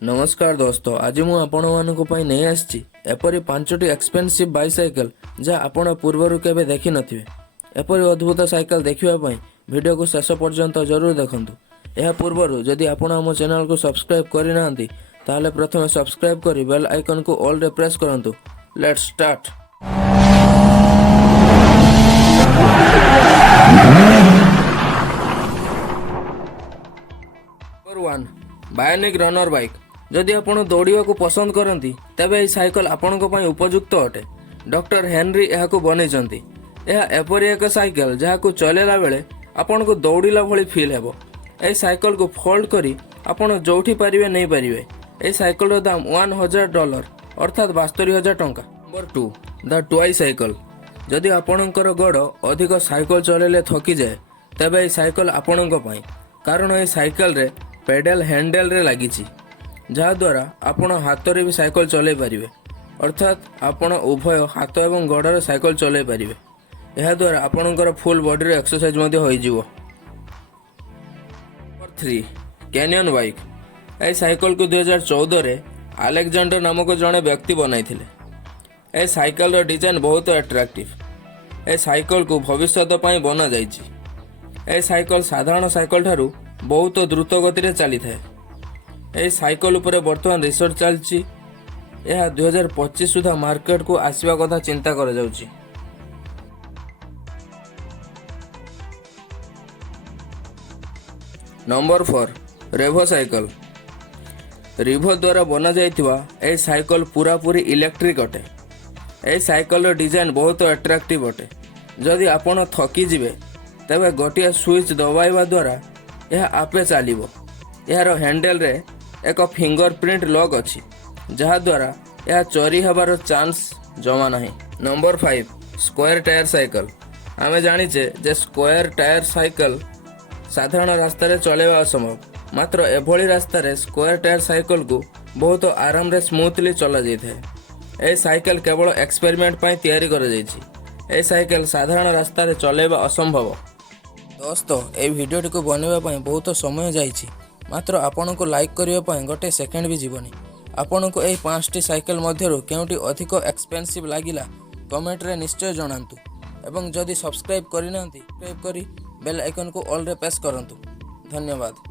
नमस्कार दोस्तों, आज मु आपण मानक नहीं आसी एपरी 5टी एक्सपेंसिव बाइसाइकल जहाँ आपण पूर्वर केबे देखि नथिबे। एपरी अद्भुत साइकल देखिबा वीडियो को शेष पर्यंत जरूर देखंतु। यह पूर्वर जदि आपण आम चैनल को सब्सक्राइब करि नांती ताले प्रथमे सब्सक्राइब करी बेल आइकन को ऑल रे प्रेस करंतु। Let's start. Number 1 bionic runner bike. जदि आपण दौड़ा को पसंद करती तेबे यह साइकल आपण उपयुक्त अटे। डॉक्टर हेनरी यह बनई। यह एपरी एक साइकल जहाँ को चलेला बेले आपण को दौड़ला भली फील हेबो। यह साइकल को फोल्ड करी आपण जोठी पारिबे नहीं पारिबे। यह साइकल दाम $1000 अर्थात 72,000 टंका। Number 2 the toy cycle. जदि आपणकर गोड़ अधिक साइकल चलेले थकी जाए तेबे यह साइकल आपण कारण यह साइकल रे पेडल हैंडल रे लागिची जहाँ द्वारा आपण हाथ रे भी साइकल चलै पारिबे। अर्थात आपण उभय हाथ एवं गोड़े साइकल चलै पारिबे। यह द्वारा आपणकर फुल बॉडी रे एक्सरसाइज मध्ये होई जिवो। Number 3 canyon bike. यह साइकल को 2014 रे अलेक्जेंडर नामक जड़े व्यक्ति बनाइथिले। यह साइकल रो डिजाइन बहुत अट्रैक्टिव। यह साइकल को भविष्य पई बना जाइछि। यह साइकल साधारण साइकल ठारू बहुत द्रुत गति रे चली थाए। यह साइकल उपरे वर्तमान रिसर्च चलछि। यह 2025 सुधा मार्केट को आसीबा कथा चिंता कर जाउछि। Number 4 Revo cycle. रिवो द्वारा बना जाइथिबा यह साइकल पूरा पूरी इलेक्ट्रिक अटे। यह साइकल रो डिजाइन बहुत अट्रैक्टिव अटे। जदि आपण थकी जिवे तबे गोटिया स्विच दबाइबा द्वारा यह आपे चलिबो। यार हैंडल रे एक फिंगरप्रिंट लॉक अच्छी जहाँ द्वारा यह चोरी हबार चांस जमा नहीं। Number 5 square tyre cycle. आम जाचे जे स्क्वायर टायर साइकल साधारण रास्ता रे चलेवा असंभव। मात्र एभली रास्ता रे स्क्वायर टायर साइकल को बहुत आराम रे स्मूथली चला जाए। यह साइकल केवल एक्सपेरिमेंट पई तैयारी कर जाइछि। यह साइकल साधारण रास्ता रे चलेवा असंभव। दोस्तों ये वीडियो को बनवाई बहुत समय जाइछि। मात्र आपण को लाइक करने गोटे सेकेंड भी जीवनी। आपण को यही 5टी साइकल मध्यरु केउटी अधिक एक्सपेंसिव लागिला कमेंट रे निश्चय जणांतु। एवं जदि सब्सक्राइब करि नांती सब्सक्राइब करी बेल आइकन को ऑल रे प्रेस करंतु। धन्यवाद।